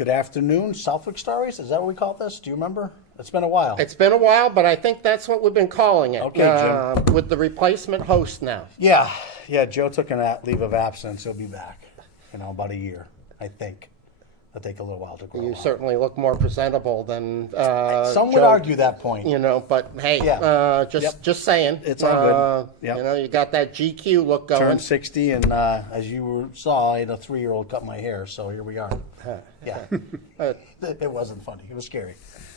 Good afternoon, Southwick Stories. Is that what we call this? Do you remember? It's been a while. It's been a while, but I think that's what we've been calling it. Okay, Jim. With the replacement host now. Yeah. Joe took a leave of absence. He'll be back. About a year, I think. It'll take a little while to grow You up. certainly look more presentable than Some would Joe, argue that point. But hey, Yeah. just saying. It's all good. Yep. You got that GQ look going. Turned 60, and as you saw, I had a 3-year-old cut my hair, so here we are. Yeah. It wasn't funny. It was scary.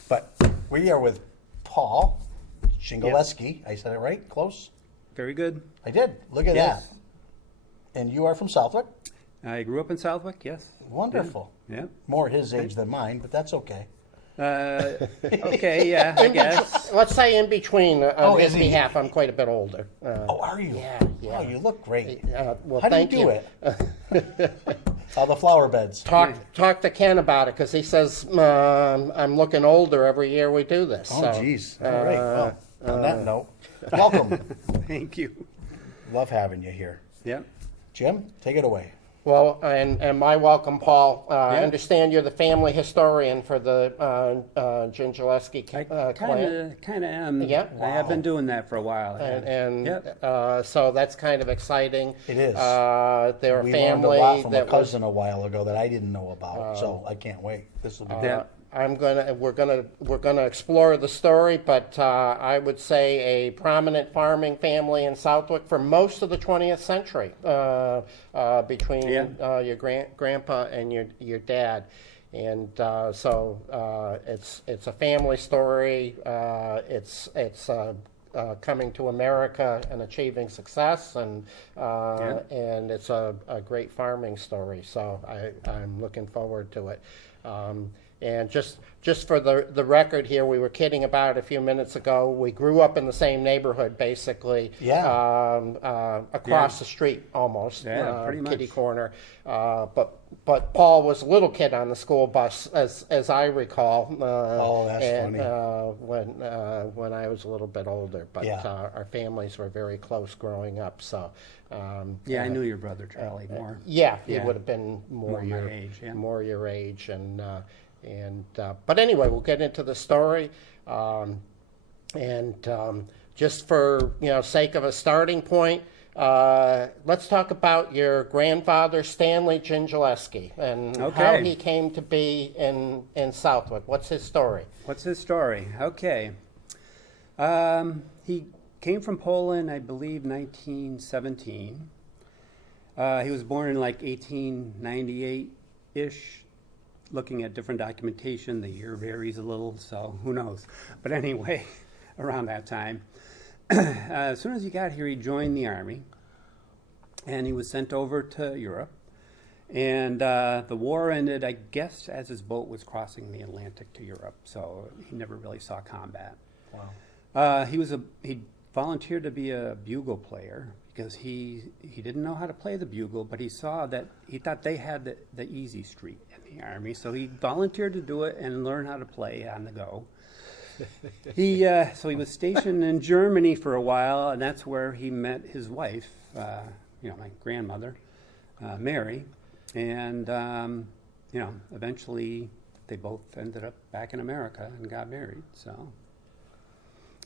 But we are with Paul Dziengelewski. I said it right? Close? Very good. I did. Look at Yes. that. And you are from Southwick? I grew up in Southwick, yes. Wonderful. Yeah. More his age than mine, but that's okay. Okay, yeah, I guess. Let's say in between on is his he? behalf, I'm quite a bit older. Are you? Yeah. Oh, you look great. Well, How do you thank do it? The flower beds. Talk to Ken about it because he says I'm looking older every year we do this. Oh, so, geez. All right. Well, on that note, welcome. Thank you. Love having you here. Yeah. Jim, take it away. Well, and my welcome, Paul. I understand you're the family historian for the Dziengelewski clan. Kind of am. Yeah. I have been doing that for a while. So that's kind of exciting. It is. They're a We family learned a lot from a that was. cousin a while ago that I didn't know about, so I can't wait. This will be good. Yeah. We're gonna explore the story, but I would say a prominent farming family in Southwick for most of the 20th century, between your grandpa and your dad, and so it's a family story. It's coming to America and achieving success, and it's a great farming story. So I'm looking forward to it. And just for the record here, we were kidding about it a few minutes ago. We grew up in the same neighborhood, basically. Across the street, almost. Pretty much. Kitty corner. But Paul was a little kid on the school bus, as I recall. That's funny. When I was a little bit older, but our families were very close growing up. So. I knew your brother Charlie more. He would have been more your age. Yeah. more your age, but anyway, we'll get into the story, just for sake of a starting point, let's talk about your grandfather Stanley Dziengelewski and how he came to be in Southwick. What's his story? Okay. He came from Poland, I believe, 1917. He was born in like 1898-ish. Looking at different documentation, the year varies a little, so who knows. But anyway, around that time. As soon as he got here, he joined the Army, and he was sent over to Europe. And the war ended, I guess, as his boat was crossing the Atlantic to Europe, so he never really saw combat. Wow. He volunteered to be a bugle player because he didn't know how to play the bugle, but he thought they had the easy street in the Army, so he volunteered to do it and learn how to play on the go. So he was stationed in Germany for a while, and that's where he met his wife, my grandmother, Mary, and eventually they both ended up back in America and got married. So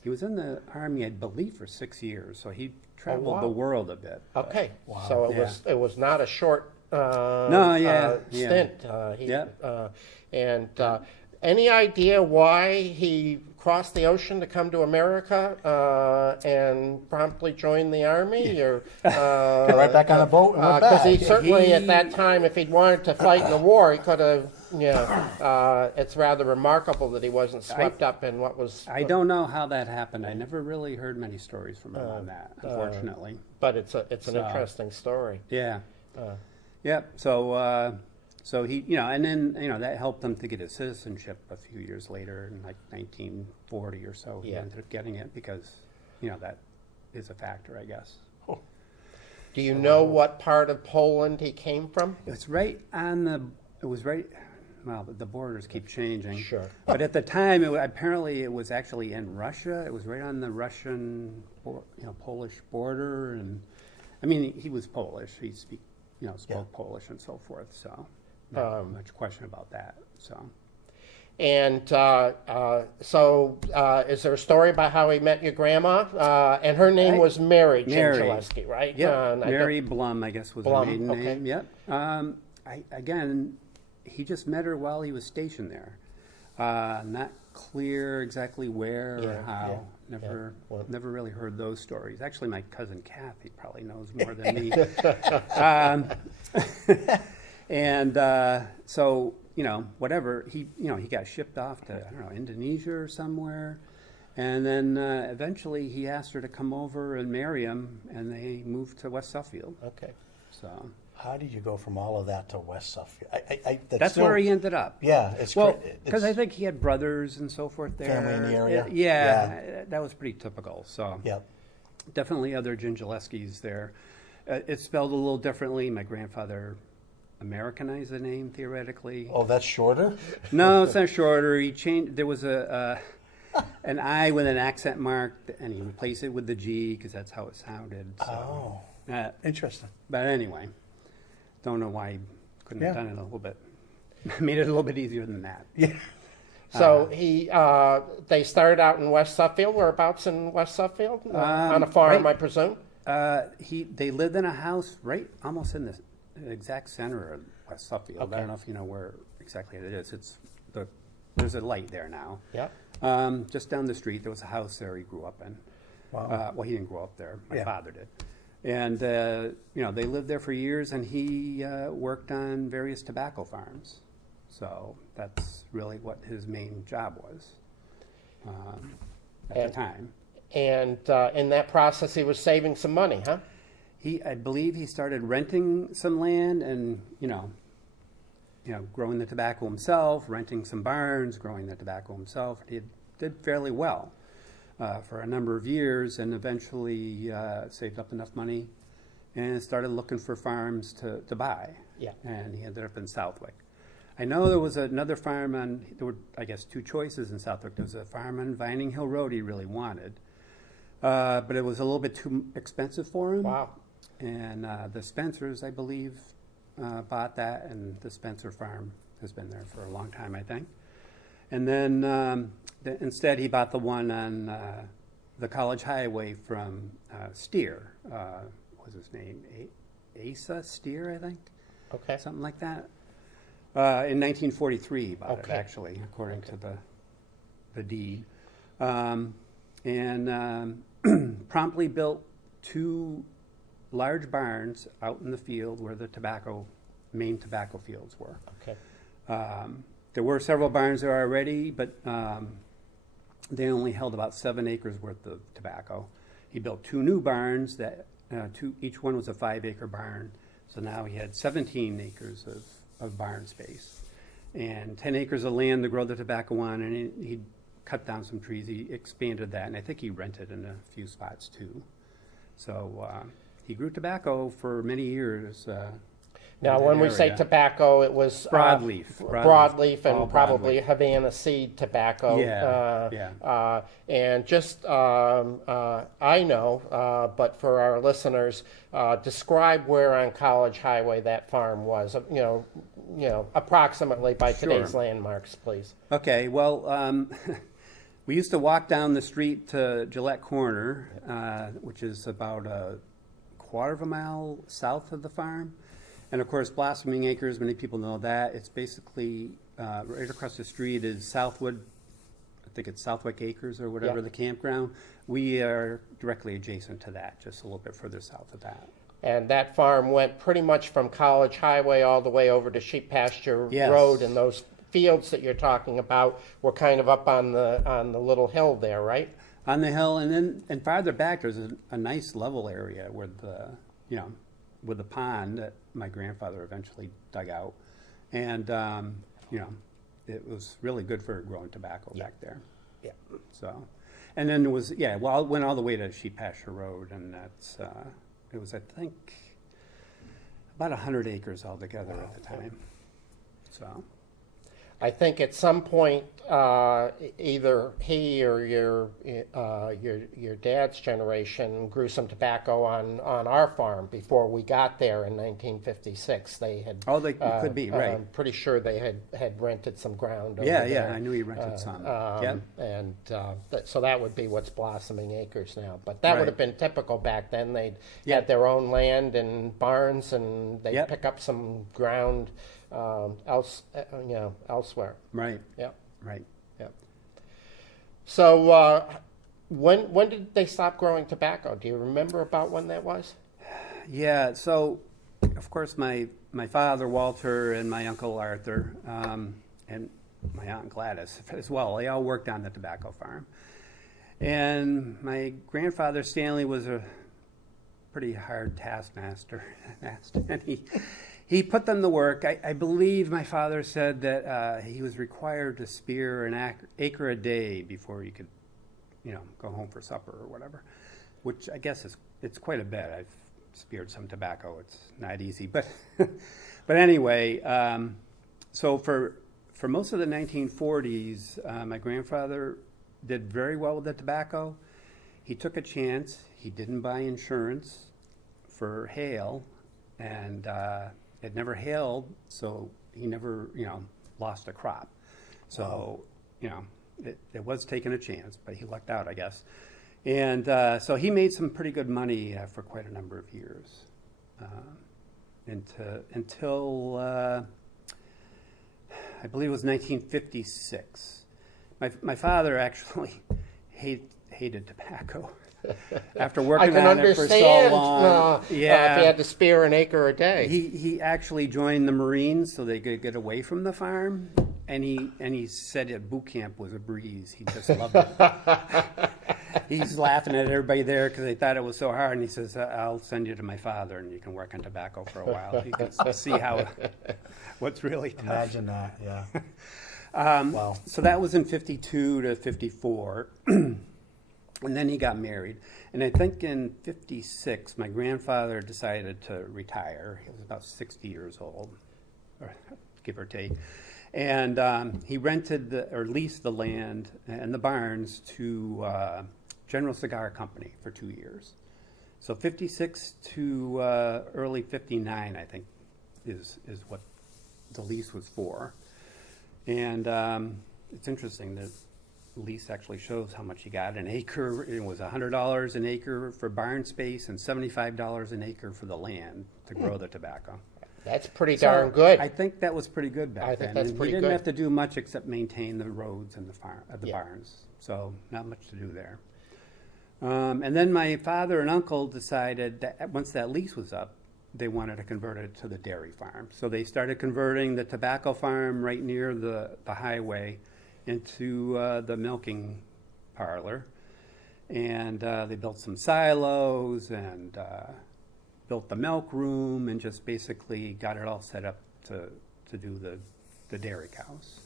he was in the Army, I believe, for 6 years, so he traveled the world a bit. Okay, so it was not a short stint. Any idea why he crossed the ocean to come to America and promptly joined the Army? Or Got right back on a boat and went because back. he certainly at that time, if he'd wanted to fight in the war, he could have. It's rather remarkable that he wasn't swept up in what was. I don't know how that happened. I never really heard many stories from him on that, unfortunately. But it's an interesting story. Yeah. So he, and then, that helped him to get his citizenship a few years later, in like 1940 or so. He ended up getting it because, that is a factor, I guess. Do you know what part of Poland he came from? Well, the borders keep changing. Sure. But at the time, apparently it was actually in Russia. It was right on the Russian, Polish border, and I mean, he was Polish. He spoke Polish and so forth. So not much question about that. So. And so, is there a story about how he met your grandma? And her name was Mary Dziengelewski, right? Yeah, Mary Blum, I guess, was her Blum, maiden okay. name. Yep. Again, he just met her while he was stationed there. Not clear exactly where or how. Never really heard those stories. Actually, my cousin Kathy probably knows more than me. And so, whatever, he got shipped off to, I don't know, Indonesia or somewhere. And then eventually he asked her to come over and marry him, and they moved to West Suffield. Okay. So How did you go from all of that to West Suffield? that's where he ended up. Yeah, Because I think he had brothers and so forth there. Family in the area? Yeah, that was pretty typical. So Yep. definitely other Dziengelewskis there. It's spelled a little differently. My grandfather Americanized the name theoretically. Oh, that's shorter? No, it's not shorter. He changed. There was an I with an accent mark, and he replaced it with the G because that's how it sounded. So, Interesting. but anyway, don't know why he couldn't have Yeah. done it a little bit. Made it a little bit easier than that. Yeah. So they started out in West Suffield. Whereabouts in West Suffield? On a farm, I presume. They lived in a house right almost in the exact center of West Suffield. Okay. I don't know if you know where exactly it is. There's a light there now. Yeah. Just down the street, there was a house there he grew up in. Wow. Well, he didn't grow up there. My Yeah. father did. And, they lived there for years, and he worked on various tobacco farms. So that's really what his main job was at the time. And in that process, he was saving some money, huh? I believe he started renting some land and, growing the tobacco himself, renting some barns, growing the tobacco himself. He did fairly well for a number of years, and eventually saved up enough money and started looking for farms to buy. Yeah. And he ended up in Southwick. I know there was another farm there were, I guess, two choices in Southwick. There was a farm on Vining Hill Road he really wanted, but it was a little bit too expensive for him. Wow. And the Spencers, I believe, bought that, and the Spencer farm has been there for a long time, I think. And then instead he bought the one on the College Highway from Steer. What was his name? Asa Steer, I think? Okay. Something like that. In 1943 he bought it, Okay. actually, according to the deed. Promptly built two large barns out in the field where the main tobacco fields were. Okay. There were several barns there already, but they only held about 7 acres worth of tobacco. He built two new barns that each one was a 5-acre barn. So now he had 17 acres of barn space and 10 acres of land to grow the tobacco on, and he cut down some trees. He expanded that, and I think he rented in a few spots too. So he grew tobacco for many years. Now, in when that we say area. tobacco, it was Broadleaf. broadleaf, All and probably broadleaf. Havana seed tobacco. Yeah. And just I know, but for our listeners, describe where on College Highway that farm was. Approximately by today's Sure. landmarks, please. Okay, well, we used to walk down the street to Gillette Corner, which is about a quarter of a mile south of the farm. And of course, Blossoming Acres, many people know that. It's basically right across the street is Southwood. I think it's Southwick Acres or whatever, Yeah. the campground. We are directly adjacent to that, just a little bit further south of that. And that farm went pretty much from College Highway all the way over to Sheep Pasture Yes. Road, and those fields that you're talking about were kind of up on the little hill there, right? On the hill, and farther back, there's a nice level area with the pond that my grandfather eventually dug out, and it was really good for growing tobacco back there. Yeah. So, and then it was it went all the way to Sheep Pasture Road, and that's it was, I think, about 100 acres altogether at the time. So I think at some point, either he or your dad's generation grew some tobacco on our farm before we got there in 1956. They had. Oh, they could be right. I'm pretty sure they had rented some ground. Yeah, over there. I knew he rented some. Yep. And so that would be what's Blossoming Acres now. But that Right. would have been typical back then. They'd Yep. had their own land and barns, and they'd Yep. pick up some ground elsewhere. Right. Yep. Right. Yep. So when did they stop growing tobacco? Do you remember about when that was? Yeah. So, of course, my father Walter and my uncle Arthur and my aunt Gladys as well. They all worked on the tobacco farm, and my grandfather Stanley was a pretty hard taskmaster, and he put them to work. I believe my father said that he was required to spear an acre a day before he could, go home for supper or whatever, which I guess it's quite a bit. I've speared some tobacco. It's not easy, but anyway. So for most of the 1940s, my grandfather did very well with the tobacco. He took a chance. He didn't buy insurance for hail, and it never hailed, so he never, lost a crop. So, it was taking a chance, but he lucked out, I guess. And so he made some pretty good money for quite a number of years, until I believe it was 1956. My father actually hated tobacco. After working on it for so long, if he had to spear an acre a day. He actually joined the Marines so they could get away from the farm, and he said at boot camp was a breeze. He just loved it. He's laughing at everybody there because they thought it was so hard, and he says, "I'll send you to my father, and you can work on tobacco for a while. You can see what's really tough." Imagine that, yeah. Wow. So that was in 52 to 54. And then he got married. And I think in 56, my grandfather decided to retire. He was about 60 years old, or give or take. And he rented leased the land and the barns to General Cigar Company for 2 years. So 56 to early 59, I think, is what the lease was for. And it's interesting that lease actually shows how much he got. An acre, it was $100 an acre for barn space and $75 an acre for the land to grow the tobacco. That's pretty darn good. I think that was pretty good back then. I think that's pretty He didn't good. have to do much except maintain the roads and the barns. So not much to do there. And then my father and uncle decided that once that lease was up, they wanted to convert it to the dairy farm. So they started converting the tobacco farm right near the highway into the milking parlor, and they built some silos and built the milk room and just basically got it all set up to do the dairy cows.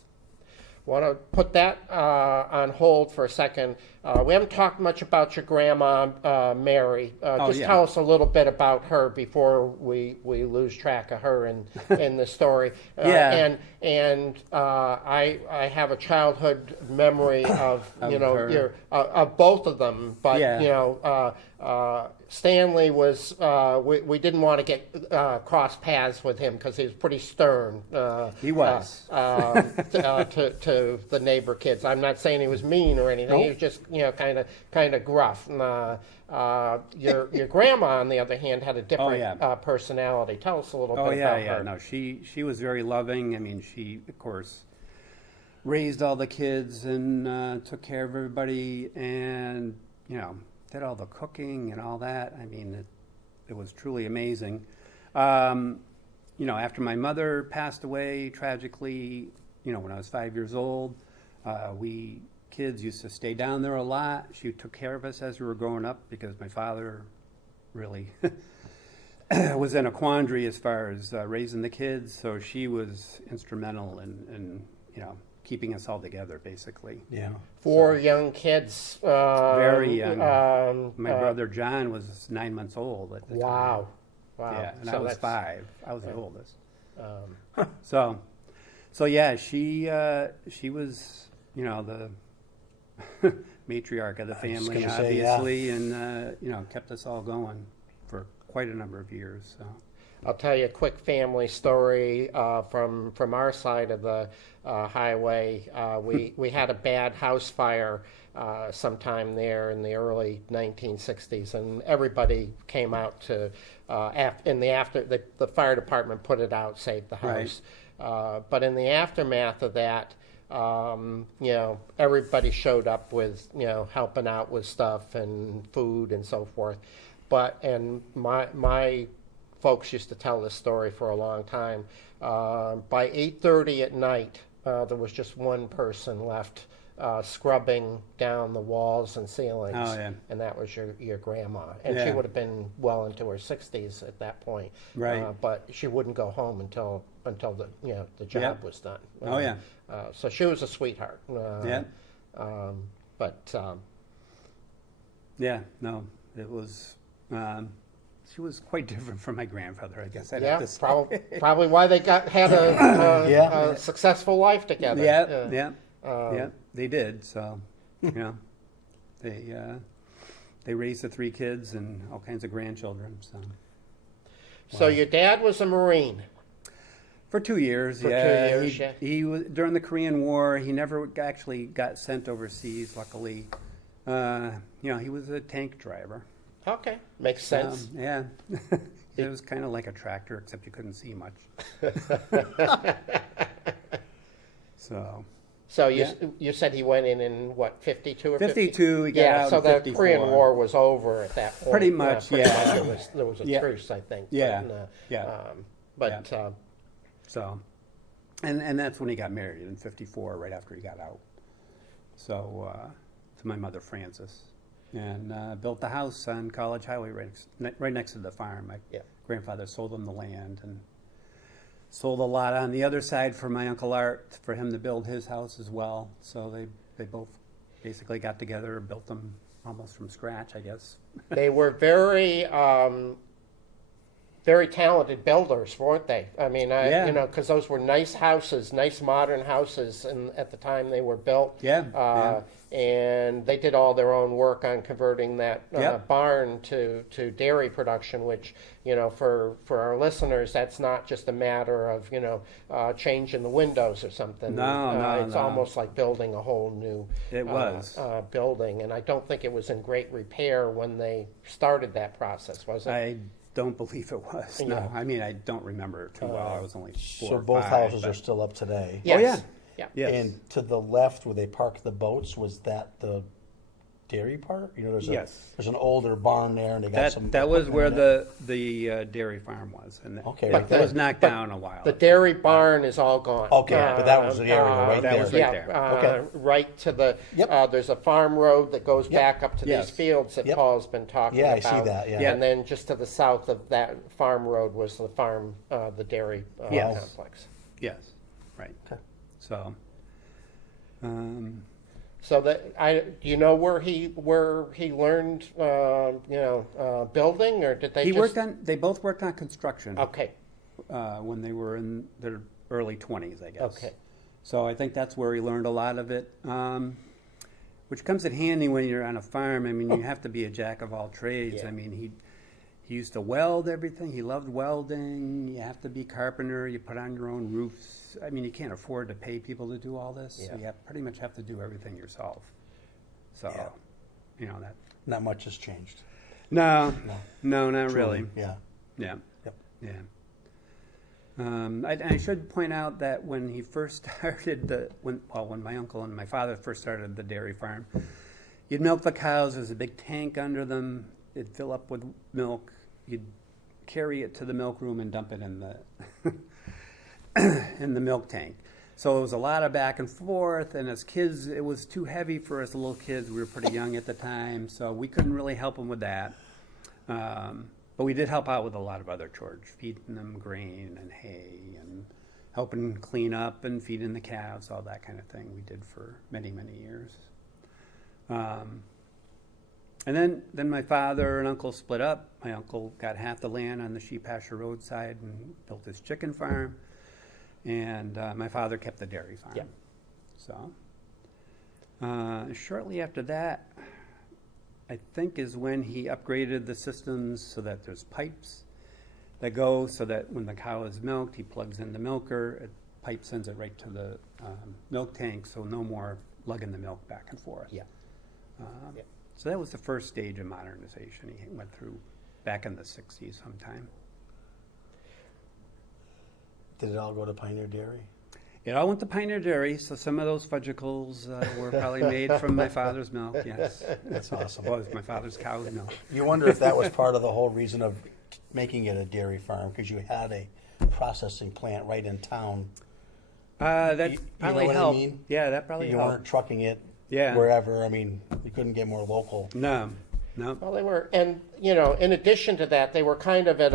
Want to put that on hold for a second. We haven't talked much about your grandma, Mary. Tell us a little bit about her before we lose track of her in the story. Yeah. And I have a childhood memory of of both of them, but Stanley was we didn't want to get cross paths with him because he was pretty stern. He was to the neighbor kids. I'm not saying he was mean or anything. Nope. He was just kind of gruff. Your grandma, on the other hand, had a different personality. Tell us a little bit about her. No, she was very loving. I mean, she of course raised all the kids and took care of everybody, and did all the cooking and all that. I mean, it was truly amazing. After my mother passed away tragically, when I was 5 years old, we kids used to stay down there a lot. She took care of us as we were growing up because my father really was in a quandary as far as raising the kids. So she was instrumental in keeping us all together, basically. Yeah. Four young kids. Very young. My brother John was 9 months old at the time. Wow. Yeah, and I was 5. I was the oldest. So yeah, she was, you know, the matriarch of the was family, gonna say, yeah. obviously, and you know, kept us all going for quite a number of years. So. I'll tell you a quick family story from our side of the highway. We had a bad house fire sometime there in the early 1960s, and everybody came out to the fire department put it out, saved the house. But in the aftermath of that, you know, everybody showed up with, you know, helping out with stuff and food and so forth. And my folks used to tell this story for a long time. By 8:30 at night, there was just one person left scrubbing down the walls and ceilings, and that was your grandma. And she would have been well into her 60s at that point. Right. But she wouldn't go home until the job was done. So she was a sweetheart. It was. She was quite different from my grandfather, I guess. I'd Yeah, have to say. probably why they had a successful life together. Yeah, they did. So, you know, they raised the 3 kids and all kinds of grandchildren. So, So your dad was a Marine. for 2 years, For 2 years, he was during the Korean War. He never actually got sent overseas. Luckily, you know, he was a tank driver. Okay, makes sense. Yeah, it was kind of like a tractor, except you couldn't see much. So you said he went in what, 52 or 52? He got out so in the 54. Korean War was over at that point. Pretty much, yeah. There was a truce, I think. So, and that's when he got married in 54, right after he got out. So, to my mother, Frances. And built the house on College Highway right next to the farm. My grandfather sold him the land and sold a lot on the other side for my Uncle Art for him to build his house as well. So they both basically got together and built them almost from scratch, I guess. They were very very talented builders, weren't they? I mean, you know, because those were nice houses, nice modern houses, and at the time they were built. And they did all their own work on converting that barn to dairy production, which, you know, for our listeners, that's not just a matter of, you know, changing the windows or something. It's almost like building a whole new building. And I don't think it was in great repair when they started that process, was it? I don't believe it was. No, I mean, I don't remember it too well. I was only 4 So or both 5, houses are still up today. Yes. Oh, yeah. Yes. And to the left where they park the boats, was that the dairy part? You know, there's an older barn there, and they got some. That was where equipment the dairy farm was, and Okay, that was knocked down a while. The dairy barn is all gone. Okay, but that was the area right that there. was right there. Okay. Right to the. Yep. There's a farm road that goes Yep. back up to Yes. these fields that Yep. Paul's been talking Yeah, I about. see that, yeah. And then just to the south of that farm road was the farm, the dairy Yes. complex. Yes, right. Okay. So, So that do you know where he learned building, or did they? They both worked on construction. Okay. When they were in their early 20s, I guess. Okay. So I think that's where he learned a lot of it, which comes in handy when you're on a farm. I mean, you have to be a jack of all trades. Yeah. I mean, he used to weld everything. He loved welding. You have to be carpenter. You put on your own roofs. I mean, you can't afford to pay people to do all this. So you pretty much have to do everything yourself. So, you know that. Not much has changed. No, not Truly, really. Yeah. Yeah. Yep. Yeah. I should point out that when he first started when my uncle and my father first started the dairy farm, you'd milk the cows. There's a big tank under them. It'd fill up with milk. You'd carry it to the milk room and dump it in the in the milk tank. So it was a lot of back and forth. And as kids, it was too heavy for us little kids. We were pretty young at the time, so we couldn't really help them with that. But we did help out with a lot of other chores, feeding them grain and hay and helping clean up and feeding the calves, all that kind of thing we did for many, many years. And then my father and uncle split up. My uncle got half the land on the sheep pasture roadside and built his chicken farm. And my father kept the dairy farm. Yeah. So shortly after that, I think is when he upgraded the systems so that there's pipes that go so that when the cow is milked, he plugs in the milker, pipe sends it right to the milk tank, so no more lugging the milk back and forth. Yeah. Yeah. So that was the first stage of modernization he went through back in the 60s sometime. Did it all go to Pioneer Dairy? It all went to Pioneer Dairy, so some of those fudgicles were probably made from my father's milk, yes. That's awesome. Was my father's cow's milk. You wonder if that was part of the whole reason of making it a dairy farm, because you had a processing plant right in town. That You probably know what helped. I mean? Yeah, that probably You helped. weren't trucking it Yeah. wherever. I mean, you couldn't get more local. No. Well, they were, and in addition to that, they were kind of at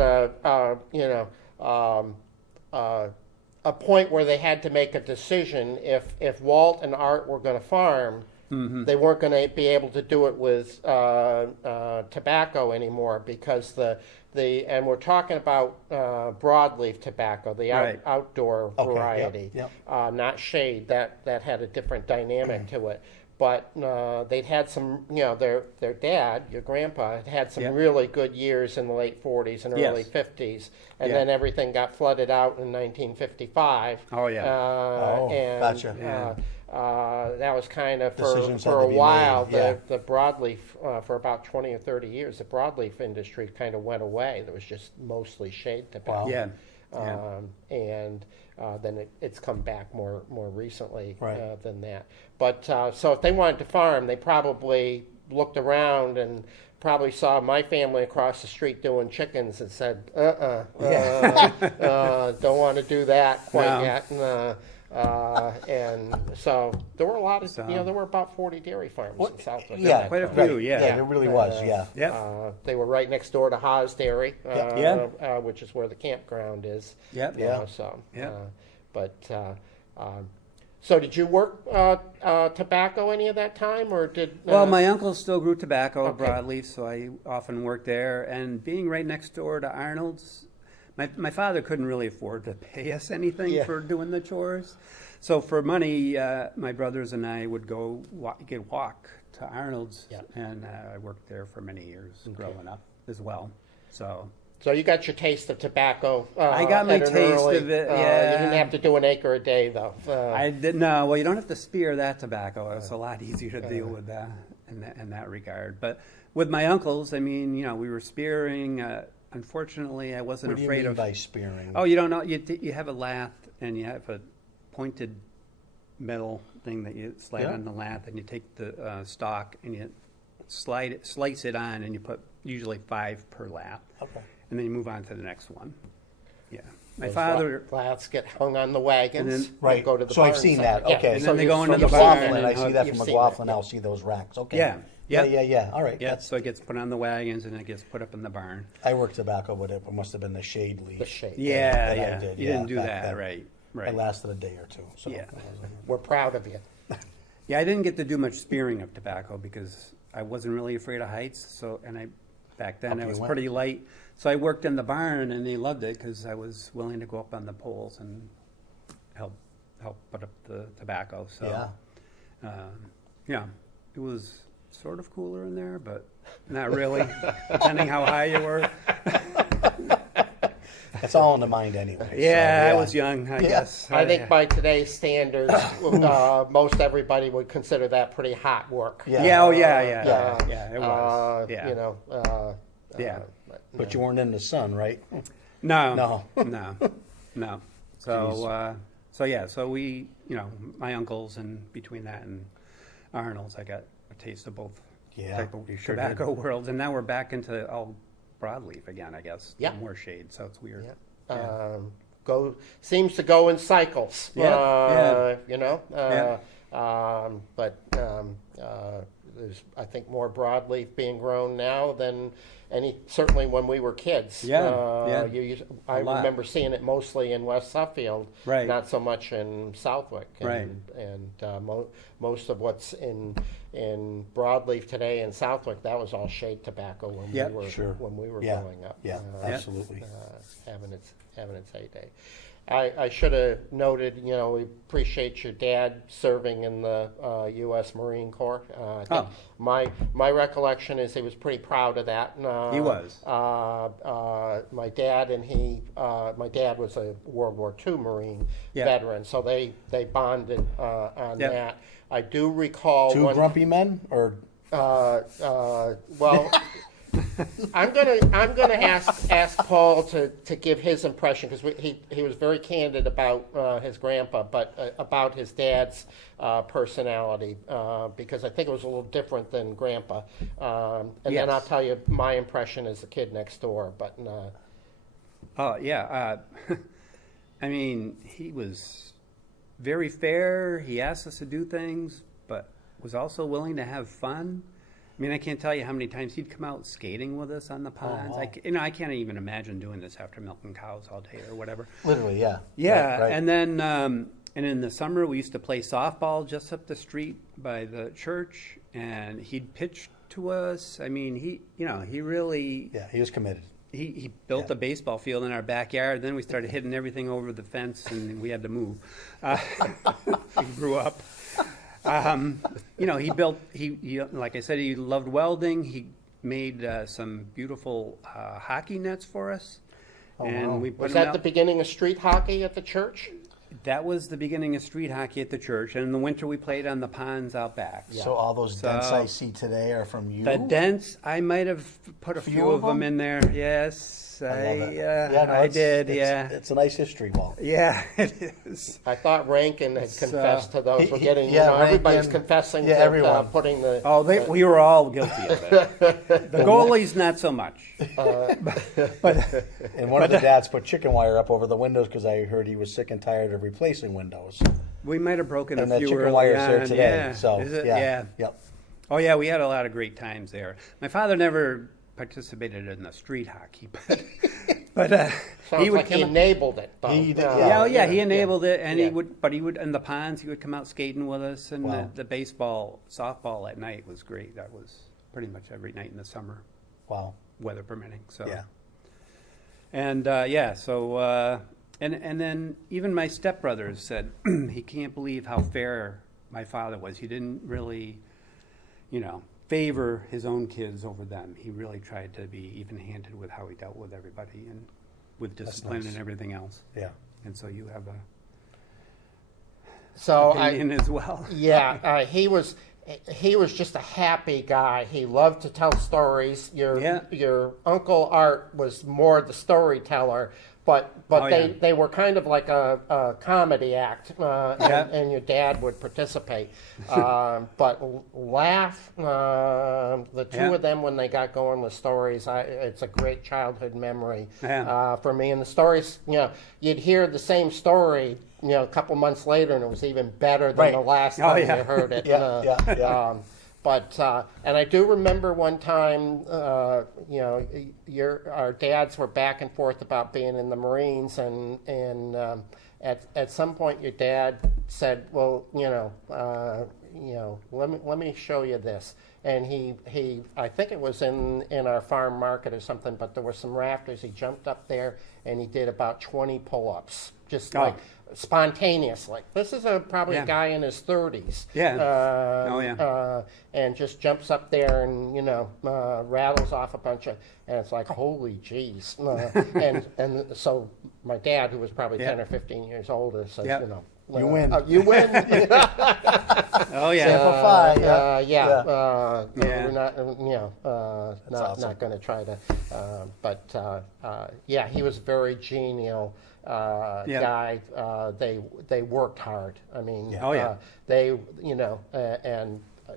a point where they had to make a decision. If Walt and Art were going to farm, they weren't going to be able to do it with tobacco anymore, because and we're talking about broadleaf tobacco, the Right. outdoor Okay, variety, yep. not shade. That had a different dynamic to it. But they'd had some, their dad, your grandpa, had some Yeah. really good years in the late 40s and early Yes. 50s. And Yeah. then everything got flooded out in 1955. Oh, yeah. And gotcha. that was kind of, Decisions had for to a be while, made, yeah. the broadleaf, for about 20 or 30 years, the broadleaf industry kind of went away. There was just mostly shade tobacco. Wow. Yeah. And then it's come back more recently Right. than that. But so if they wanted to farm, they probably looked around and probably saw my family across the street doing chickens and said, don't want to do that quite No. yet. And so there were a lot of, So- there were about 40 dairy farms in Southwick. Yeah, Quite a time. few, yeah. Yeah, there really was, yeah. Yep. They were right next door to Haas Dairy, Yeah. which is where the campground is. Yep. Yeah. So, Yeah. So did you work tobacco any of that time, or did? Well, my uncle still grew tobacco Okay. broadleaf, so I often worked there. And being right next door to Arnold's, my father couldn't really afford to pay us anything Yeah. for doing the chores. So for money, my brothers and I would go walk to Arnold's, Yeah. and I worked there for many years growing up as well. So So you got your taste of tobacco. I got my at an taste early- of it, You yeah. didn't have to do an acre a day, though. I didn't know. Well, you don't have to spear that tobacco. It's a lot easier to deal with that in that regard. But with my uncles, I mean, we were spearing. Unfortunately, I wasn't What do you afraid mean of. by spearing? Oh, you don't know. You have a lath and you have a pointed metal thing that you slide Yeah. on the lath, and you take the stalk and you slice it on, and you put usually 5 per lath, Okay. and then you move on to the next one. Yeah, my Those father. laths get hung on the wagons. And then- Right. Go to the So I've barn seen side. that. Yeah. Okay. And then they you've- go into so the you've barn seen McLaughlin, it. I see that You've from seen McLaughlin. it, I'll see those racks. Okay. Yeah. Yeah, Yep. yeah. All right. Yeah, That's, so it gets put on the wagons and it gets put up in the barn. I worked tobacco with it. It must have been the shade leaf. The shade. Yeah, that I yeah. did, You yeah, didn't do back that, then. right? I Right. lasted a day or two. So. Yeah. We're proud of you. Yeah, I didn't get to do much spearing of tobacco because I wasn't really afraid of heights. So, back then Up I you was went. pretty light. So I worked in the barn, and they loved it because I was willing to go up on the poles and help put up the tobacco. So, Yeah. yeah, it was sort of cooler in there, but not really, depending how high you were. It's all in the mind anyway. Yeah, so, I was young, I guess. I think by today's standards, most everybody would consider that pretty hot work. Yeah. Yeah, oh yeah, it was. Yeah. Yeah. But you weren't in the sun, right? No, No. no. So we, my uncles, and between that and Arnold's, I got a taste of both Yeah, type of you sure tobacco worlds, and now we're back into all broadleaf again, I guess. Yeah. More shade, so it's weird. Yeah. Seems to go in cycles. Yeah, There's, I think, more broadleaf being grown now than certainly when we were kids. Yeah, I A lot. remember seeing it mostly in West Suffield, Right. not so much in Southwick. Right. And most of what's in broadleaf today in Southwick, that was all shade tobacco when Yep. we were Sure. when we were Yeah. growing up. Yeah, absolutely. Having its heyday. I should have noted, we appreciate your dad serving in the U.S. Marine Corps. I think my recollection is he was pretty proud of that. He was. My dad and my dad was a World War II Marine veteran, so they bonded on that. I do recall Two grumpy men, or well. I'm gonna ask Paul to give his impression, because he was very candid about his grandpa, but about his dad's personality, because I think it was a little different than grandpa. Then I'll tell you my impression as the kid next door. But oh yeah, I mean, he was very fair. He asked us to do things, but was also willing to have fun. I mean, I can't tell you how many times he'd come out skating with us on the ponds. wow. I can't even imagine doing this after milking cows all day or whatever. literally, yeah. Yeah, Right. and then and in the summer we used to play softball just up the street by the church, and he'd pitch to us. I mean, he really Yeah, he was committed. he built Yeah. a baseball field in our backyard. Then we started hitting everything over the fence, and we had to move. We grew up. He built. He like I said, he loved welding. He made some beautiful hockey nets for us, and wow. we put was them that out. the beginning of street hockey at the church? That was the beginning of street hockey at the church, and in the winter we played on the ponds out back. So all those dents So- I see today are from you? The dents, I might have put a few of them in there. Yes, I love it. I did. It's a nice history wall. Yeah, it is. I thought Rankin had confessed to those. We're getting, yeah, everybody's Rankin, confessing yeah, to everyone. putting the. Oh, we were all guilty of it. The goalies, not so much. But And one of the dads put chicken wire up over the windows because I heard he was sick and tired of replacing windows. we might have broken And a that few chicken early wire's there on. today. Yeah. So Is it? yeah. Yep. Oh yeah, we had a lot of great times there. My father never participated in the street hockey, but Sounds he would like he come. enabled it. Though. He did, Yeah, he enabled it, and Yeah. he would in the ponds. He would come out skating with us, and Wow. the baseball, softball at night was great. That was pretty much every night in the summer, Wow. weather permitting. So Yeah. and and then even my stepbrothers said he can't believe how fair my father was. He didn't really, favor his own kids over them. He really tried to be even-handed with how he dealt with everybody and with discipline nice. and everything else. Yeah. And so you have a So opinion as well. Yeah, he was just a happy guy. He loved to tell stories. Your Uncle Art was more the storyteller, but they were kind of like a comedy act, and your dad would participate. But laugh, the two of them when they got going with stories, it's a great childhood memory for me. And the stories, you'd hear the same story, a couple months later, and it was even better than the last time you heard it. And I do remember one time, our dads were back and forth about being in the Marines, and at some point your dad said, "Well, let me show you this." And he I think it was in our farm market or something, but there were some rafters. He jumped up there and he did about 20 pull-ups, just like spontaneously. This is probably a guy in his 30s. And just jumps up there and rattles off a bunch of, and it's like, holy jeez. And so my dad, who was probably 10 or 15 years older, says, you win. You win. Oh yeah. Simplify. We're not, awesome. not going to try to, but he was very genial guy. They worked hard. I mean, and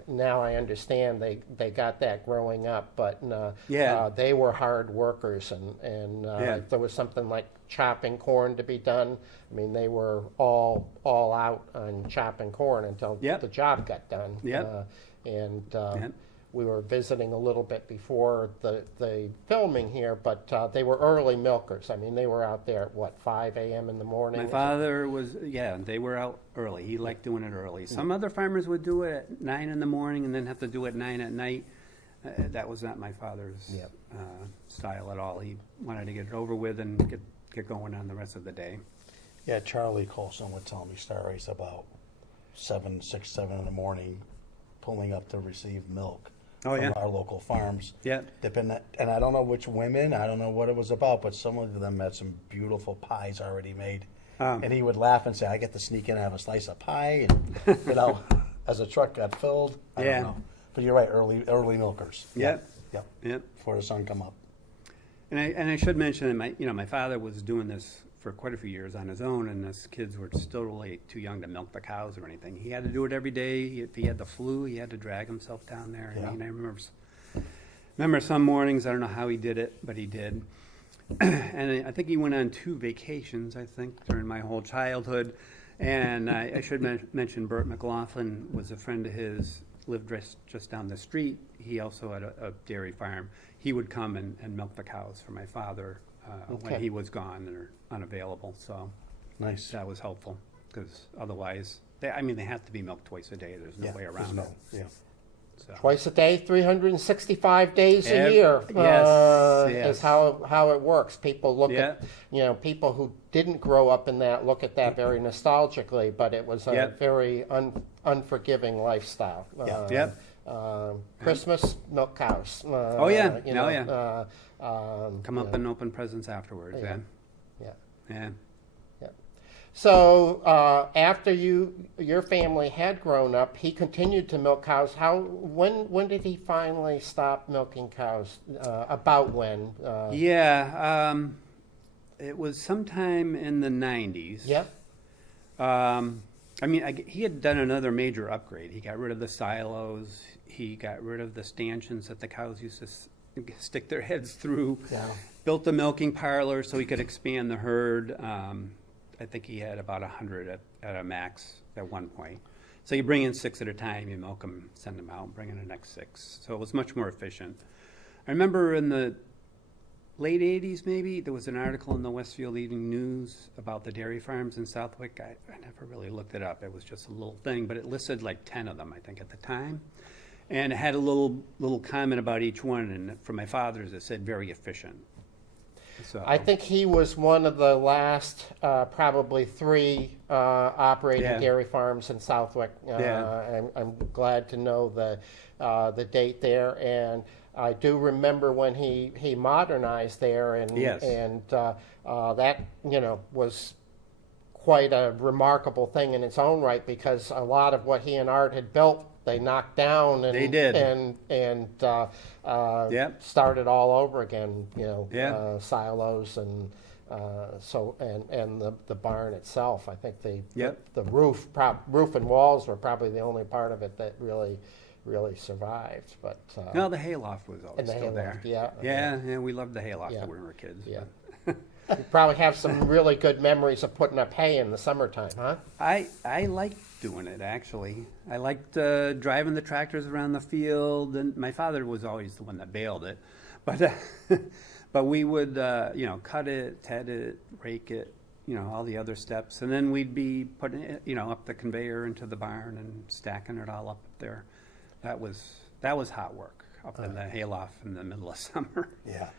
now I understand they got that growing up, but they were hard workers, and if there was something like chopping corn to be done, I mean, they were all out on chopping corn until the job got done. We were visiting a little bit before the filming here, but they were early milkers. I mean, they were out there at 5 a.m. in the morning. My father was, they were out early. He liked doing it early. Some other farmers would do it at 9 in the morning and then have to do it at 9 at night. That was not my father's style at all. He wanted to get it over with and get going on the rest of the day. Yeah, Charlie Colson would tell me stories about 6, 7 in the morning, pulling up to receive milk Oh, from yeah. our local farms. Yeah. And I don't know which women, I don't know what it was about, but some of them had some beautiful pies already made. And he would laugh and say, I get to sneak in and have a slice of pie, and, as the truck got filled. I Yeah. don't know. But you're right, early milkers. Yep. Yep. Yep. Before the sun come up. And I should mention that my father was doing this for quite a few years on his own, and his kids were still really too young to milk the cows or anything. He had to do it every day. If he had the flu, he had to drag himself down there. Yeah. I mean, I remember some mornings, I don't know how he did it, but he did. And I think he went on 2 vacations, I think, during my whole childhood. And I should mention Bert McLaughlin was a friend of his, lived just down the street. He also had a dairy farm. He would come and milk the cows for my father when he was gone or unavailable. So Nice. that was helpful, because otherwise, they have to be milked twice a day. There's no way around it. Yeah. So. Twice a day, 365 days a year. Yes. Is how it works. People look Yeah. at, people who didn't grow up in that look at that very nostalgically, but it was a Yep. very unforgiving lifestyle. Yeah. Yep. Christmas, milk cows. Oh, yeah. you Oh, know, yeah. Come up yeah. and open presents afterwards. Yeah. Yeah. Yeah. Yeah. So after your family had grown up, he continued to milk cows. When did he finally stop milking cows? About when? It was sometime in the 90s. Yeah. He had done another major upgrade. He got rid of the silos. He got rid of the stanchions that the cows used to stick their heads through. Yeah. Built the milking parlor so he could expand the herd. I think he had about 100 at a max at one point. So you bring in 6 at a time, you milk them, send them out, bring in the next 6. So it was much more efficient. I remember in the late 80s, maybe, there was an article in the Westfield Evening News about the dairy farms in Southwick. I never really looked it up. It was just a little thing, but it listed like 10 of them, I think, at the time. And it had a little comment about each one, and for my father's, it said very efficient. So I think he was one of the last, probably 3 operating Yeah. dairy farms in Southwick. Yeah. I'm glad to know the date there, and I do remember when he modernized there, and Yes. and that was quite a remarkable thing in its own right, because a lot of what he and Art had built, they knocked down and They did. and Yep. started all over again. Yeah. Silos and the barn itself. I think Yep. the roof and walls were probably the only part of it that really survived. But no, the hayloft was always and the still hayloft, there. yeah. Yeah, we loved the hayloft Yeah. when we were kids. Yeah. but- You probably have some really good memories of putting up hay in the summertime, huh? I liked doing it, actually. I liked driving the tractors around the field, and my father was always the one that baled it. But but we would cut it, ted it, rake it, all the other steps, and then we'd be putting it up the conveyor into the barn and stacking it all up there. That was hot work up in the hayloft in the middle of summer. Yeah.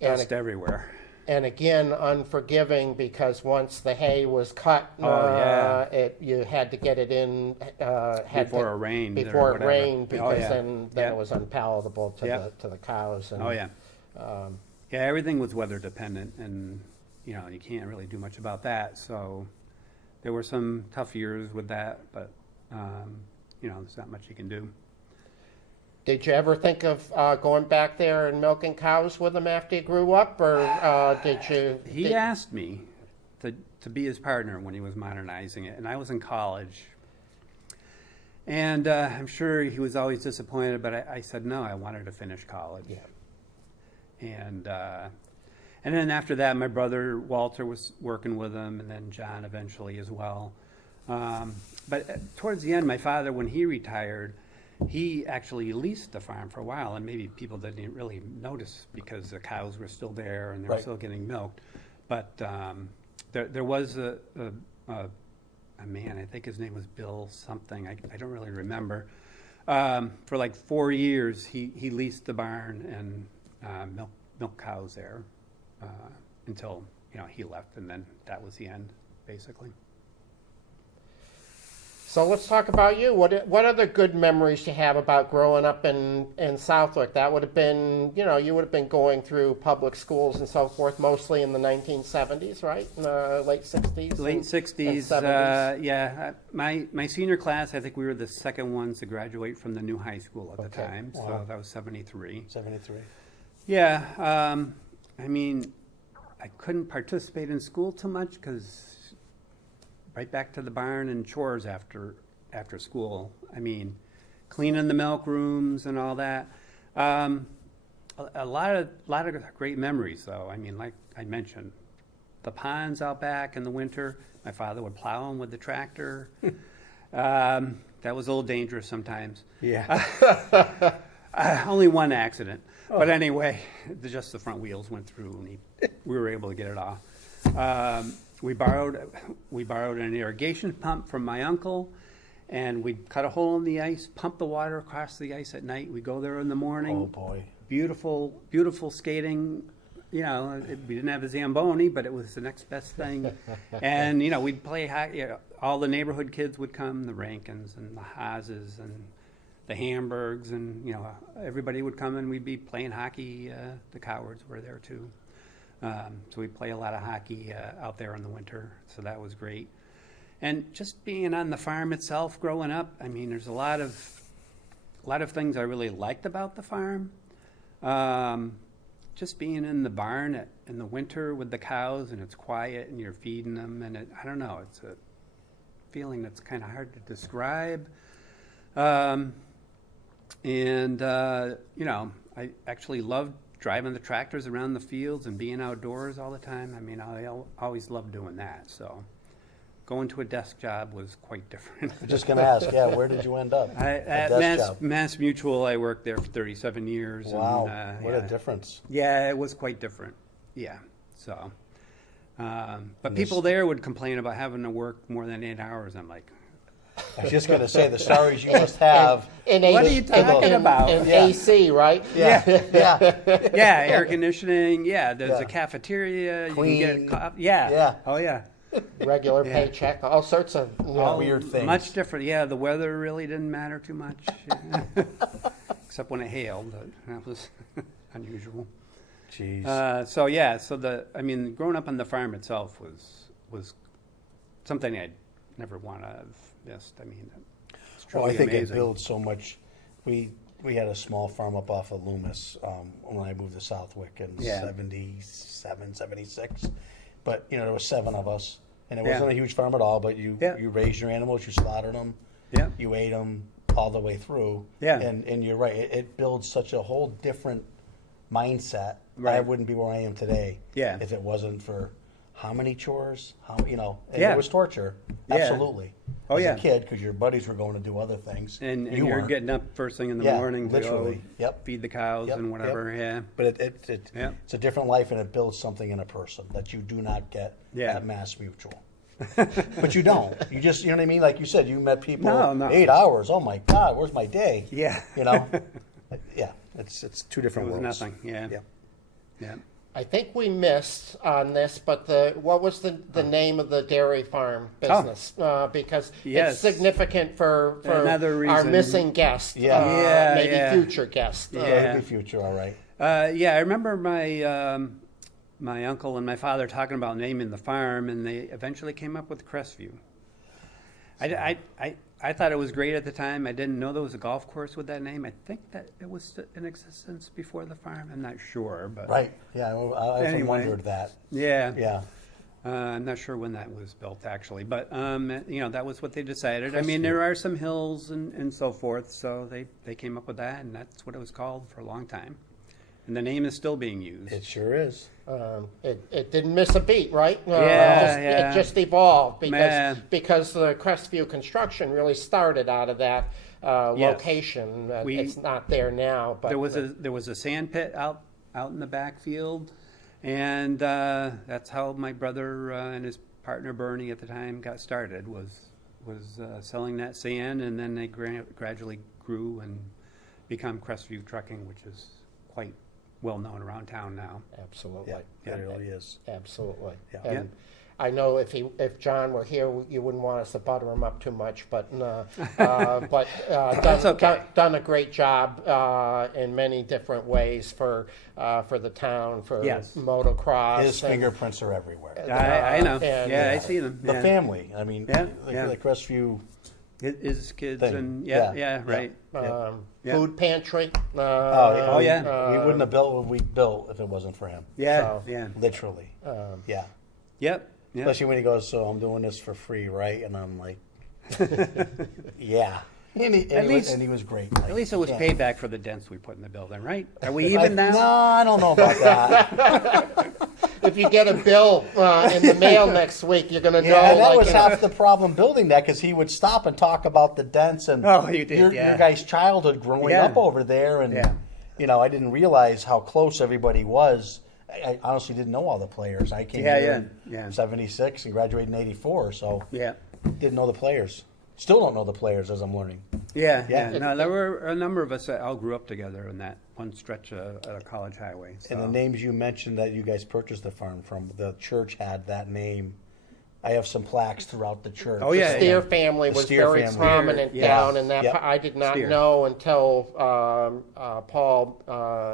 And Dust everywhere. And again, unforgiving, because once the hay was cut, you had to get it in Before it rained or Before it whatever. rained, Oh, because yeah. then Yeah. it was unpalatable to Yeah. the cows. And, Oh yeah. Yeah, everything was weather dependent, and you can't really do much about that. So there were some tough years with that, but there's not much you can do. Did you ever think of going back there and milking cows with him after you grew up, or did you? He asked me to be his partner when he was modernizing it, and I was in college. And I'm sure he was always disappointed, but I said no, I wanted to finish college. Yeah. And then after that, my brother Walter was working with him, and then John eventually as well. But towards the end, my father, when he retired, he actually leased the farm for a while, and maybe people didn't really notice because the cows were still there and they were Right. still getting milked. But there was a man, I think his name was Bill something, I don't really remember. For like 4 years, he leased the barn and milked cows there until he left, and then that was the end, basically. So let's talk about you. What other good memories you have about growing up in Southwick? That would have been, you would have been going through public schools and so forth, mostly in the 1970s, right? In the late 60s? Late 60s, 70s? yeah. My senior class, I think we were the second ones to graduate from the new high school at the time, Wow. so that was 73. 73. Yeah, I mean, I couldn't participate in school too much because right back to the barn and chores after school. I mean, cleaning the milk rooms and all that. A lot of great memories, though. I mean, like I mentioned, the ponds out back in the winter. My father would plow them with the tractor. That was a little dangerous sometimes. Yeah. Only one accident, but anyway, just the front wheels went through, and we were able to get it off. We borrowed an irrigation pump from my uncle, and we'd cut a hole in the ice, pump the water across the ice at night. We'd go there in the morning. Oh boy. Beautiful, beautiful skating. We didn't have a Zamboni, but it was the next best thing. And we'd play hockey. All the neighborhood kids would come, the Rankins and the Haas's and the Hamburgs, and everybody would come, and we'd be playing hockey. The Cowards were there too. So we play a lot of hockey out there in the winter, so that was great. And just being on the farm itself, growing up, I mean, there's a lot of things I really liked about the farm. Just being in the barn in the winter with the cows, and it's quiet, and you're feeding them, and I don't know, it's a feeling that's kind of hard to describe. I actually loved driving the tractors around the fields and being outdoors all the time. I mean, I always loved doing that. So going to a desk job was quite different. I'm just going to ask, where did you end up? At Mass Mutual, I worked there for 37 years. Wow, and, what a difference. Yeah, it was quite different. Yeah, so. But people there would complain about having to work more than 8 hours. I'm like, I was just going to say, the stories you must have. What are you talking about? In AC, right? Yeah. Yeah, air conditioning. Yeah, there's a cafeteria. Clean. You can get coffee. Yeah. Yeah. Oh, yeah. Regular paycheck, all sorts of Weird things. Much different. Yeah, the weather really didn't matter too much. Yeah. Except when it hailed. That was unusual. Jeez. So growing up on the farm itself was something I'd never want to have missed. I mean, it's truly I think amazing. it builds so much. We had a small farm up off of Loomis when I moved to Southwick in 77, 76. But, there was 7 of us, and it wasn't a huge farm at all, but you raised your animals, you slaughtered them, you ate them all the way through. Yeah. And you're right, it builds such a whole different mindset. Right. I wouldn't be where I am today if it wasn't for how many chores, and it was torture, absolutely. Oh, As yeah. a kid, because your buddies were going to do other things. And you you're weren't. getting up first thing in the Yeah, morning to literally. go feed the cows and whatever. Yeah. But it's a different life, and it builds something in a person that you do not get at Mass Mutual. But you don't. You just, you know what I mean? Like you said, you met people 8 hours. Oh my God, where's my day? Yeah. It's two different It was worlds. nothing. Yeah. Yeah. I think we missed on this, but what was the name of the dairy farm business? Because Yes. it's significant for Another our reason. missing guest, Yeah. maybe future guest. Yeah. Maybe future, all right. I remember my uncle and my father talking about naming the farm, and they eventually came up with Crestview. I thought it was great at the time. I didn't know there was a golf course with that name. I think that it was in existence before the farm. I'm not sure, but Right. Yeah, I often Anyway. wondered that. yeah. Yeah. I'm not sure when that was built, actually, but that was what they decided. I mean, there are some hills and so forth, so they came up with that, and that's what it was called for a long time. And the name is still being used. It sure is. It didn't miss a beat, right? Yeah. It just evolved Man. because the Crestview construction really started out of that Yes. location. We- It's not there now, but There was a sand pit out in the backfield, and that's how my brother and his partner Bernie at the time got started. Was selling that sand, and then they gradually grew and become Crestview Trucking, which is quite well known around town now. Absolutely. Yeah, it really is. Absolutely. Yeah. And I know if John were here, you wouldn't want us to butter him up too much, but That's okay. done a great job in many different ways for the town, for Yes. motocross. His fingerprints are everywhere. I know. and, Yeah, I see them. The Yeah. family, I mean, Yeah, the yeah. Crestview, His kids Thing. and Yeah. right. Yeah. Food pantry. Oh, yeah. we wouldn't have built what we built if it wasn't for him. Yeah, So- yeah. Literally. Yeah. Yep. Yeah. Especially when he goes, so I'm doing this for free, right? And I'm like, yeah. And he was great. Like, At least it was yeah. payback for the dents we put in the building, right? Are we even now? No, I don't know about that. If you get a bill in the mail next week, you're going to know. Yeah, and that like, was you know, half the problem building that, because he would stop and talk about the dents and Oh, you did, your yeah. guys' childhood growing Yeah. up over there, and Yeah. I didn't realize how close everybody was. I honestly didn't know all the players. I came here in '76 and graduated in '84, so Yeah. didn't know the players. Still don't know the players, as I'm learning. Yeah, Yeah. yeah. No, there were a number of us that all grew up together in that one stretch at a college highway. So. And the names you mentioned that you guys purchased the farm from, the church had that name. I have some plaques throughout the church. Oh, yeah. Steer family The was Steer very family. prominent Yeah. down in that. Yep. I did not Steer. know until Paul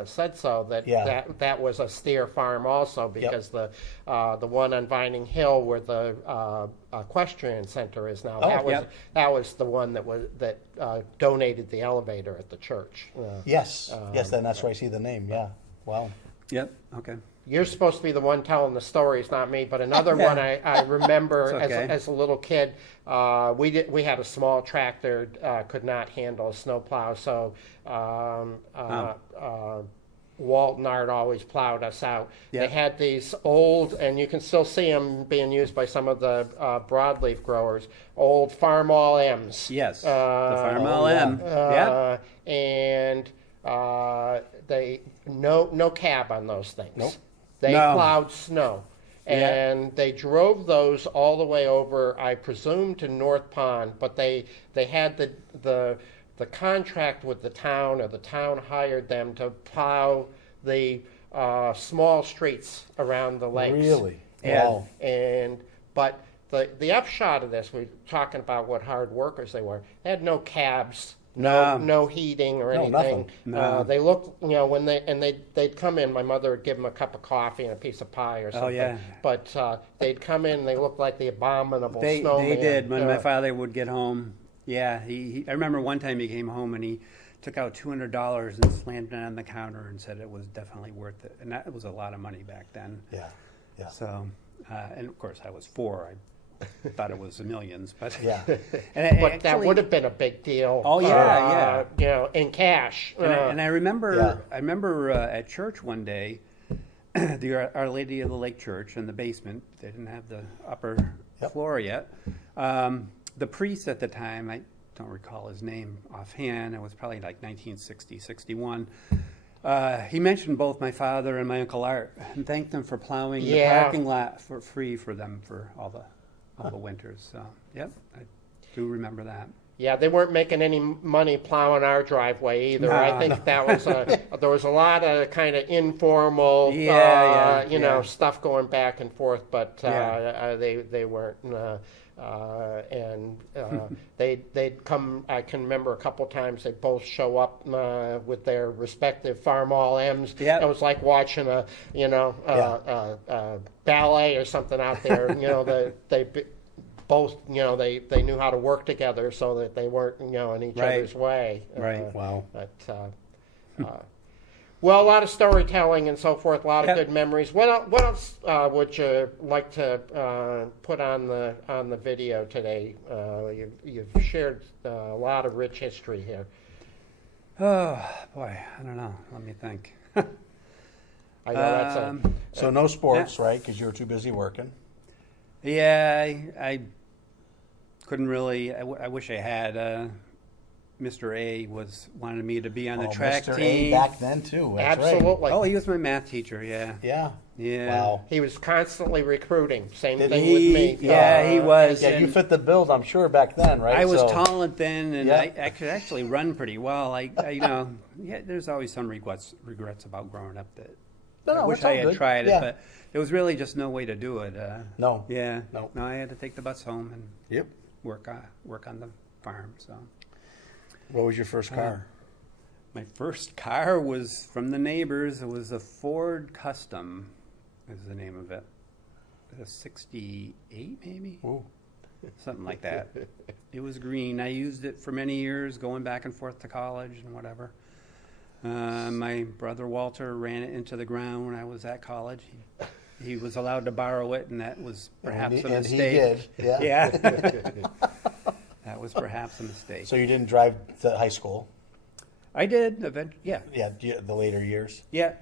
said so that, Yeah. that was a Steer farm also, because the one on Vining Hill where the equestrian center is now, Oh, that was the one that donated the elevator at the church. Yes, then that's where I see the name. Yeah, wow. Yep. Okay. You're supposed to be the one telling the stories, not me. But another Yeah. one I remember It's okay. as a little kid, we had a small tractor, could not handle a snowplow, so Walt and Art always plowed us out. Yeah. They had these old, and you can still see them being used by some of the broadleaf growers, old Farmall M's. Yes. The Uh, Farmall M. Yep. And they no cab on those things. Nope. They No. plowed snow. Yeah. And they drove those all the way over, I presume, to North Pond, but they had the contract with the town, or the town hired them to plow the small streets around the lakes. Really? Yeah. Wow. But the upshot of this, we're talking about what hard workers they were. They had no cabs, no heating or No, anything. nothing. No. They looked, when they'd come in. My mother would give them a cup of coffee and a piece of pie or something. yeah. But they'd come in. And they looked like the abominable They snowman. did. When my Uh, father would get home, yeah, I remember one time he came home and he took out $200 and slammed it on the counter and said it was definitely worth it. And that was a lot of money back then. Yeah, yeah. So, and of course I was 4. I thought it was millions, but Yeah. and But that actually- would have been a big deal. Oh, yeah, In cash. And I remember, Yeah. at church one day, the Our Lady of the Lake Church in the basement. They didn't have the upper Yep. floor yet. The priest at the time, I don't recall his name offhand. It was probably like 1960, 61. He mentioned both my father and my Uncle Art and thanked them for plowing the Yeah. parking lot for free for them for all the winters. So, yep, I do remember that. Yeah, they weren't making any money plowing our driveway either. No, I think that was there was a lot of kind of informal, Yeah. stuff going back and forth, but Yeah. they weren't. They'd come. I can remember a couple times they'd both show up with their respective Farmall M's. Yep. It was like watching a ballet or something out there. They both, they knew how to work together so that they weren't, in each Right. other's way. Right. Wow. But, well, a lot of storytelling and so forth, a lot of Yep. good memories. What else would you like to put on the video today? You've shared a lot of rich history here. Oh, boy, I don't know. Let me think. I know that's So no sports, right? Because you were too busy working. Yeah, I couldn't really. I wish I had. Mr. A wanted me to be on the track Mr. team. A back then too. That's right. absolutely. Oh, he was my math teacher. Yeah. Yeah. Yeah. Wow. He was constantly recruiting. Same Did thing he? with me. Yeah, he was. Yeah, you and fit the build, I'm sure, back then, right? I was So- tall and thin, and Yeah. I could actually run pretty well. Yeah, there's always some regrets about growing up that No, I wish it's all I had good. tried it, Yeah. but there was really just no way to do it. No. Yeah. No. No, I had to take the bus home and Yep. work on the farm. So What was your first car? my first car was from the neighbors. It was a Ford Custom, is the name of it. A 68 maybe, Ooh. something like that. It was green. I used it for many years, going back and forth to college and whatever. My brother Walter ran it into the ground when I was at college. He was allowed to borrow it, and that was perhaps a And he mistake. did. Yeah. Yeah. That was perhaps a mistake. So you didn't drive to high school? I did eventually. Yeah. Yeah, the later years. Yeah.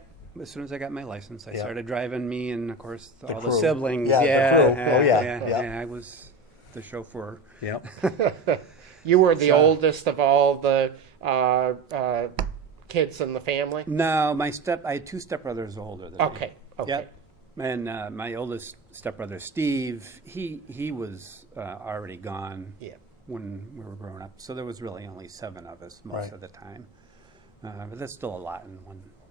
As soon as I got my license, I Yeah. started driving. Me and of course all the crew. siblings. Yeah, the Yeah. crew. Oh, yeah. Yeah. I was the chauffeur. Yep. You were the oldest of all the kids in the family? No, I had two stepbrothers older than me. Okay, okay. Yep. And my oldest stepbrother, Steve, he was already gone Yeah. when we were growing up. So there was really only 7 of us most Right. of the time. But that's still a lot in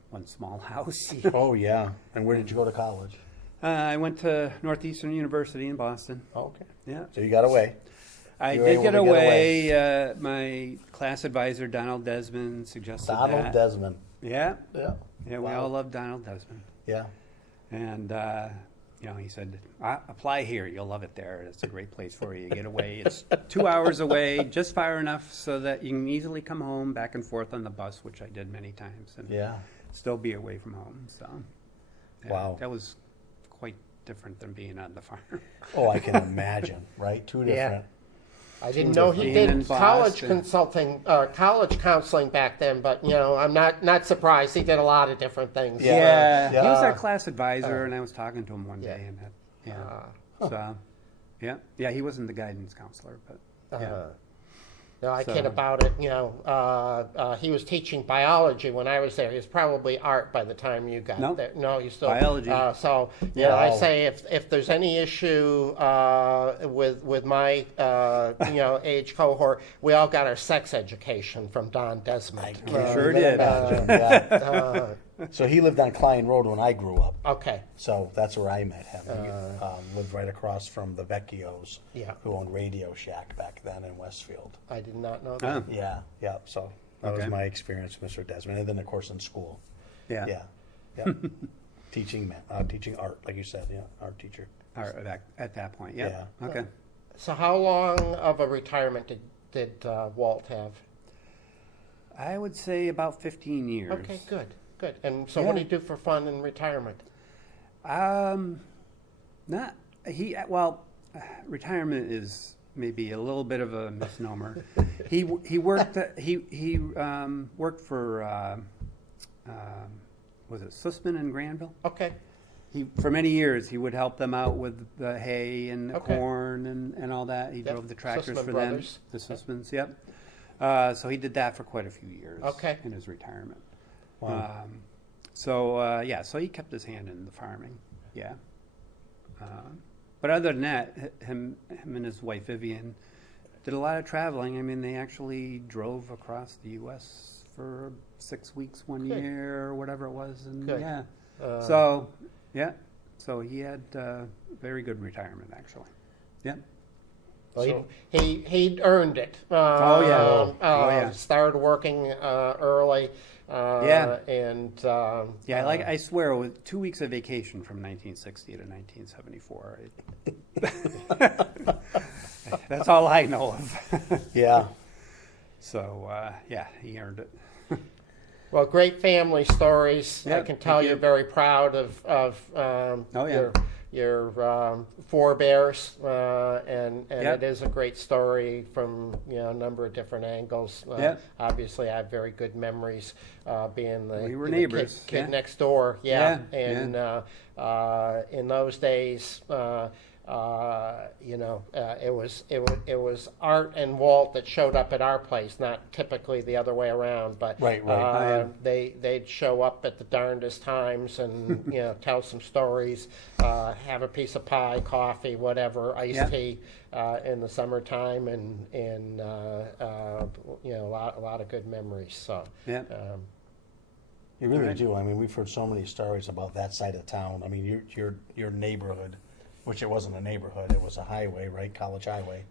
one small house. Oh, yeah. And where did you go to college? I went to Northeastern University in Boston. Oh, okay. Yeah. So you got away. I You were did able get to get away. My class advisor, Donald Desmond, suggested Donald that. Desmond. Yeah. Yeah. Yeah, we Wow. all love Donald Desmond. Yeah. And, he said, apply here. You'll love it there. It's a great place for you. You get away. It's 2 hours away, just far enough so that you can easily come home back and forth on the bus, which I did many times, and Yeah. still be away from home. So, yeah, Wow. that was quite different than being on the farm. Oh, I can imagine, right? Two Yeah. different. I didn't know he Being in did college Boston. college counseling back then, but I'm not surprised. He did a lot of different things. Yeah. He was our class advisor, and I was talking to him one day, Yeah. and so, yeah, he wasn't the guidance counselor, but yeah. No, I So- kid about it. He was teaching biology when I was there. He was probably art by the time you got No. there. No, you still Biology. So Yeah. I say if there's any issue with my age cohort, we all got our sex education from Don Desmond. Sure Even did. imagine, yeah. So he lived on Klein Road when I grew up. Okay. So that's where I met him. He lived right across from the Vecchios, Yeah. who owned Radio Shack back then in Westfield. I did not know that. Oh, Yeah, yeah. So that was Okay. my experience with Mr. Desmond. And then, of course, in school. yeah. Yeah, yeah. teaching art, like you said, yeah, art teacher. At that point, yeah. Okay. So how long of a retirement did Walt have? I would say about 15 years. Okay, good. And so what do Yeah. you do for fun in retirement? Not retirement is maybe a little bit of a misnomer. he worked worked for was it Sussman in Granville? Okay. For many years he would help them out with the hay and the Okay. corn and all that. He Yep. drove the tractors Sussman for Brothers. them, the Sussmans. Yep. So he did that for quite a few years. Okay. In his retirement. Wow. So he kept his hand in the farming. Yeah. But other than that, him and his wife Vivian did a lot of traveling. I mean, they actually drove across the U.S. for 6 weeks one Good. year or whatever it was, and Good. yeah. Uh, So he had very good retirement actually. Yeah. Well, he'd earned it. Oh, yeah. Started working early. Yeah. And Yeah, I swear, it was 2 weeks of vacation from 1960 to 1974. That's all I know of. Yeah. So, he earned it. well, great family stories. Yeah, I can tell thank you're you. very proud of Oh, yeah. your forebears, and Yeah. it is a great story from a number of different angles. Yeah. Obviously, I have very good memories being We were the neighbors, kid yeah. next door. Yeah, And in those days. It was Art and Walt that showed up at our place, not typically the other way around. But Right. they'd show up at the darndest times and tell some stories, have a piece of pie, coffee, whatever, iced Yeah. tea in the summertime, and a lot of good memories. So Yeah. You really Right. do. I mean, we've heard so many stories about that side of town. I mean, your neighborhood, which it wasn't a neighborhood, it was a highway, right? College Highway.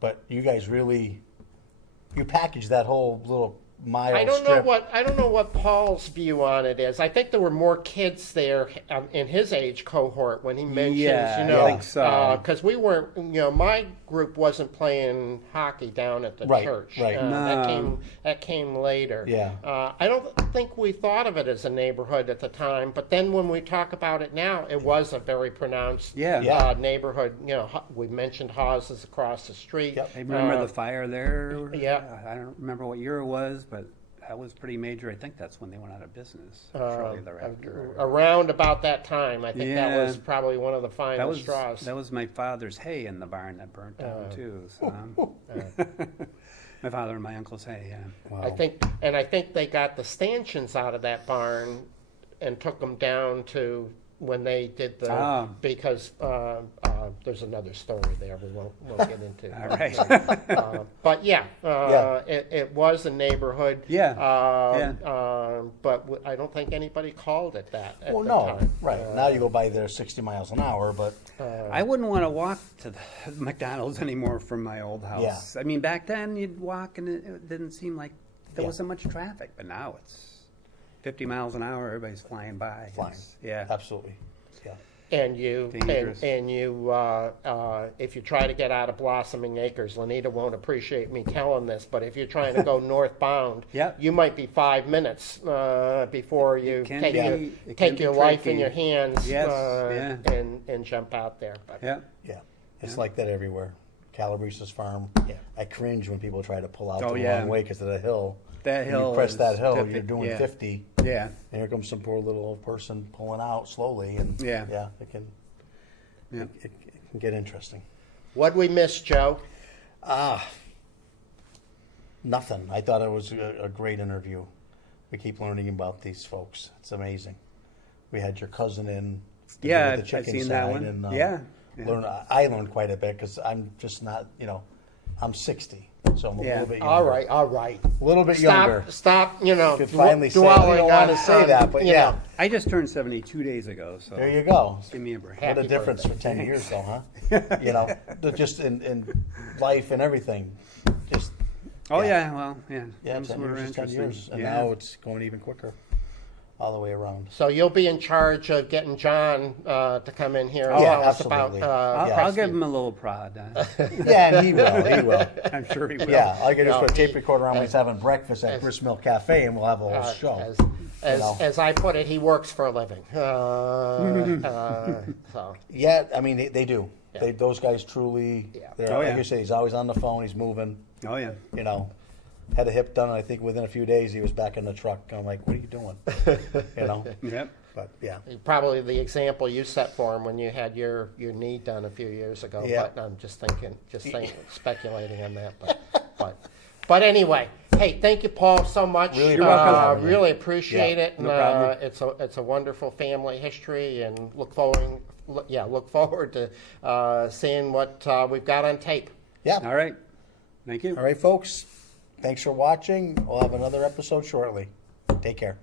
But you guys really, you packaged that whole little mile I don't strip. know what Paul's view on it is. I think there were more kids there in his age cohort when he mentions, Yeah, you know, I think so. because we weren't, you know, my group wasn't playing hockey down at the Right, church. right. That came later. Yeah. I don't think we thought of it as a neighborhood at the time, but then when we talk about it now, it was a very pronounced Yeah. neighborhood. You know, we mentioned Hawes across the street. Yep. I remember the fire there. yeah. I don't remember what year it was, but that was pretty major. I think that's when they went out of business. Shortly thereafter. Around about that time, I think that Yeah. was probably one of the final straws. That was my father's hay in the barn that burnt down too. So. My father and my uncle's hay. Yeah. I think they got the stanchions out of that barn and took them down to when they did the because there's another story there we won't get into. All right. But it was a neighborhood. Yeah. But I don't think anybody called it that at Well, the no, time. right. Now you go by there 60 miles an hour, but I wouldn't want to walk to the McDonald's anymore from my old house. Yeah. I mean, back then you'd walk and it didn't seem like there Yeah. wasn't much traffic, but now it's 50 miles an hour. Everybody's flying by. flying. Yeah. Absolutely. Yeah. And you, Dangerous. and you, if you try to get out of Blossoming Acres, Lenita won't appreciate me telling this, but if you're trying to go northbound, Yep. you might be 5 minutes before you can take be- your, it can take be your life in tricky. your hands Yes, yeah. and jump out there. But Yeah. Yeah. It's like that everywhere. Calabrese's farm. Yeah. I cringe when people try to pull out Oh, the yeah. wrong way because of the hill. That When hill you press is that hill, tippy- you're doing yeah. 50. Yeah. And here comes some poor little old person pulling out slowly, and Yeah. it can Yeah. it can get interesting. what'd we miss, Joe? Nothing. I thought it was a great interview. We keep learning about these folks. It's amazing. We had your cousin in. to Yeah, do with the I've chicken seen that side, one. And, Yeah. I learned quite a bit because I'm just not. I'm 60, so I'm a Yeah. little bit younger. All right. A little bit younger. Stop, Could finally say. I dwelling don't want to on- say that, but you yeah. know. I just turned 72 days ago, so There you go. give me a break. What a Happy difference birthday. for 10 years, though, huh? Just in life and everything. Just Oh Yeah. yeah, well, yeah. yeah, Those 10 were years is 10 interesting. years, and Yeah. now it's going even quicker, all the way around. So you'll be in charge of getting John to come in here and Oh, tell us about. absolutely. I'll, Yeah. I'll give him a little prod. Yeah, and he will. He will. I'm sure he will. Yeah, I can just No, put a tape he- recorder on when he's having breakfast at as- Gristmill Cafe, and we'll have a whole show. As I put it, he works for a living. So Yeah, I mean they do. Yeah. Those guys truly. Yeah. They're, Oh, like yeah. you say, he's always on the phone. He's moving. Oh yeah. Had a hip done. I think within a few days he was back in the truck. I'm like, what are you doing? Yep. But yeah. probably the example you set for him when you had your knee done a few years ago. Yeah. But I'm just speculating on that. But anyway, hey, thank you, Paul, so much. Really appreciate it. Really appreciate Yeah, it. no problem. It's a wonderful family history, and look forward to seeing what we've got on tape. Yeah. All right. Thank you. All right, folks. Thanks for watching. We'll have another episode shortly. Take care.